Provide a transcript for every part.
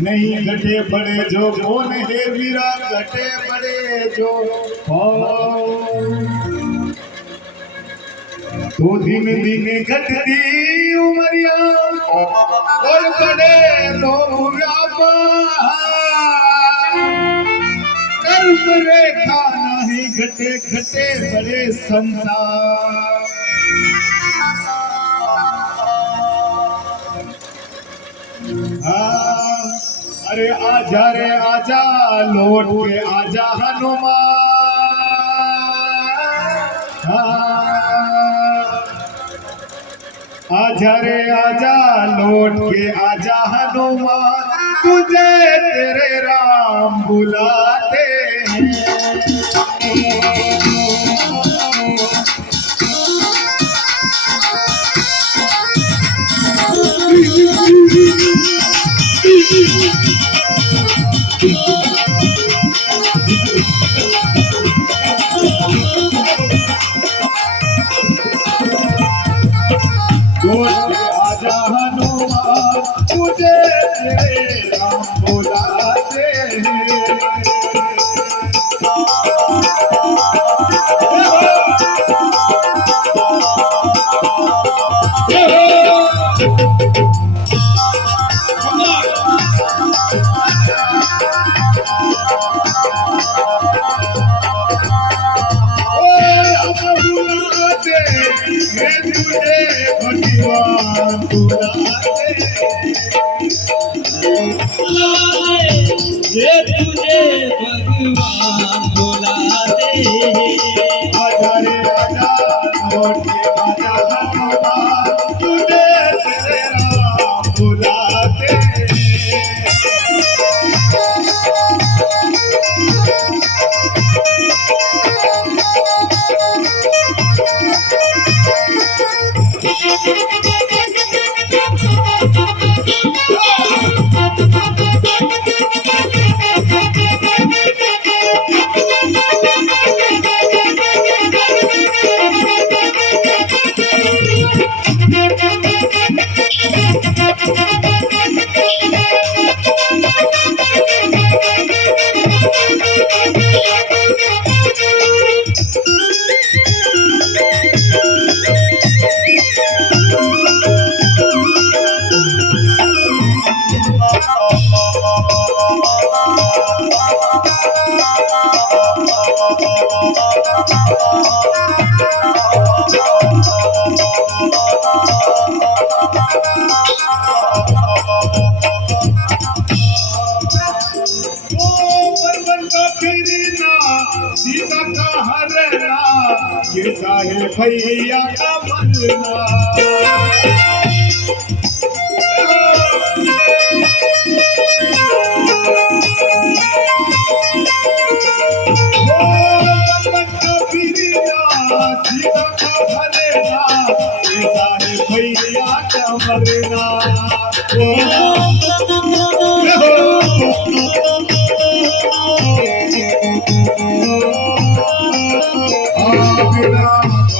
नहीं घटे पड़े जो कौन है वीरा घटे पड़े जो तो दिन दिन घटती उमरिया और पड़े तो कर्म रेखा नहीं घटे घटे बड़े संसार। अरे आजा रे आजा लौट के आजा हनुमान। आजा रे आजा लौट के आजा हनुमान तुझे तेरे राम बुलाते हैं। आजा हनुमान तुझे तेरे राम बुलाते हैं। ये तुझे भगवान बुलाते आजा रे आजा लौट के आजा हनुमान तुझे तेरे राम बुलाते। सीता का हरना ये साहे भैया का मरना। सीता का हरना ये साहे भैया का मरना।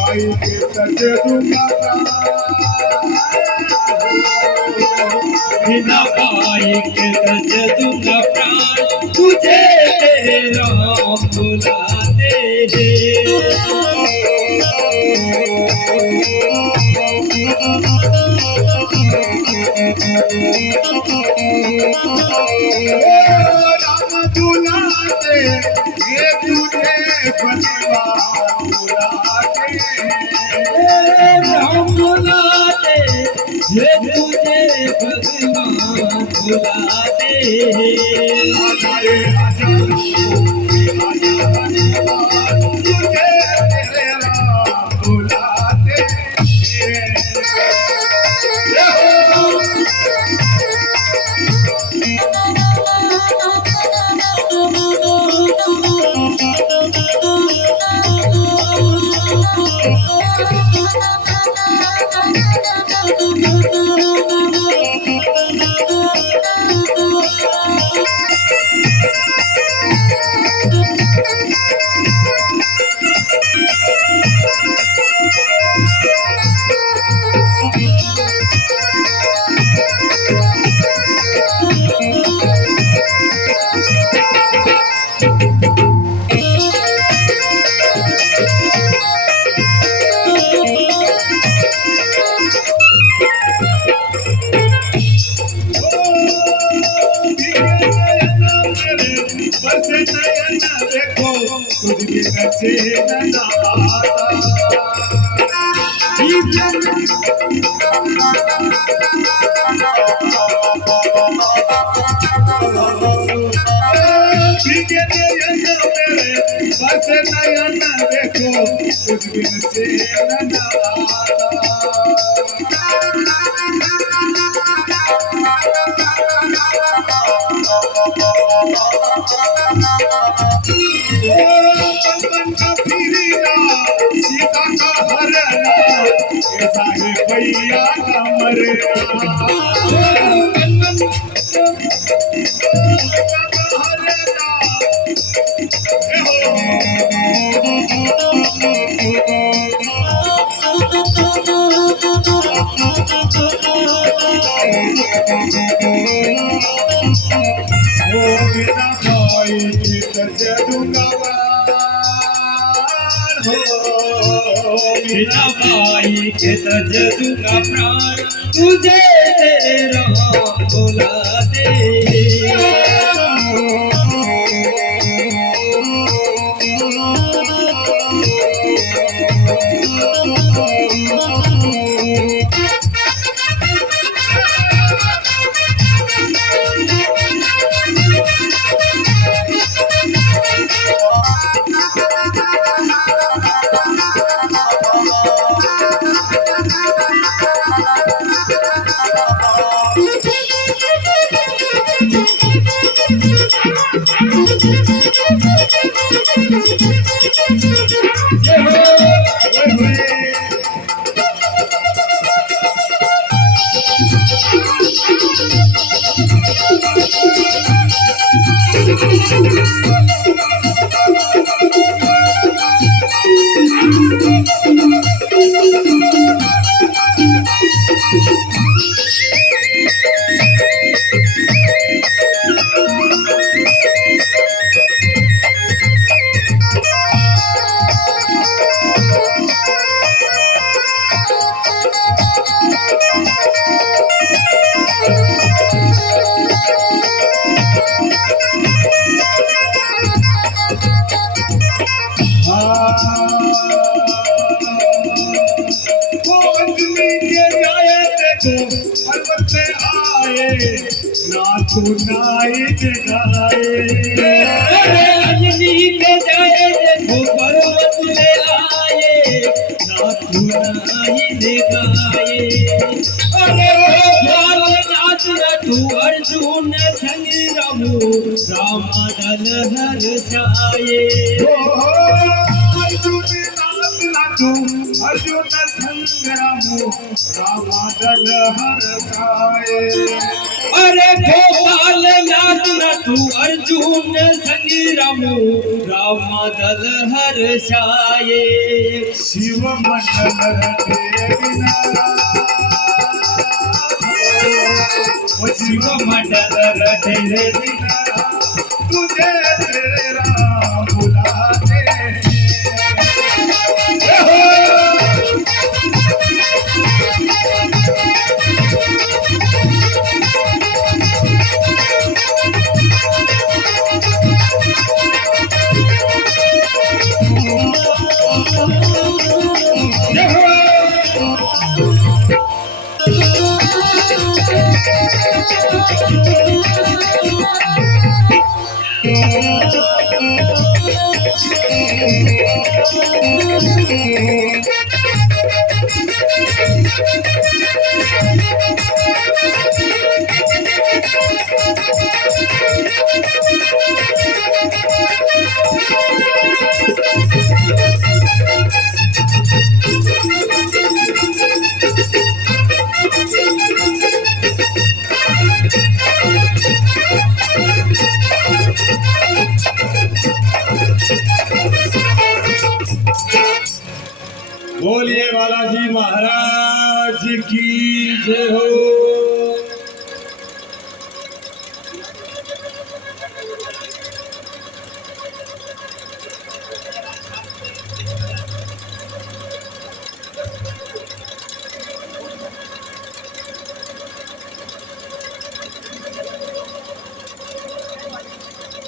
भाई के तजे दूंगा बिना भाई के तजे दूंगा प्राण तुझे तेरे राम बुलाते राम बुलाते ये तुझे भगवान बुलाते राम बुलाते ये तुझे भगवान बुलाते आजा रे आजा तुझे तेरे राम बुलाते। बसे नयन देखो तुझ बिन चैन न आता। भीगे नयन मेरे बसे नयन देखो तुझ बिन चैन न सीता का हरना ऐसा है भैया का मरना भाई से दूंगा बिना भाई के तज दूंगा प्राण तुझे तेरे राम बुला दे। पर्वत से आए नाचो नाई जगाए अंजनी के जाए देखो पर्वत ले आए नाचो नाई जगाए। अरे गोपाल नाच नटू अर्जुन संग रमू राम दल हर्षाए। अर्जुन संग्रामो रामादल हर्षाए। अरे गोपाल नाथ नटू अर्जुन संग्रामो रामादल हर्षाए। शिव मंडल रटे बिना शिव मंडल रटे बिना तुझे तेरे राम बुलाते। बोलिए बालाजी महाराज की जय हो।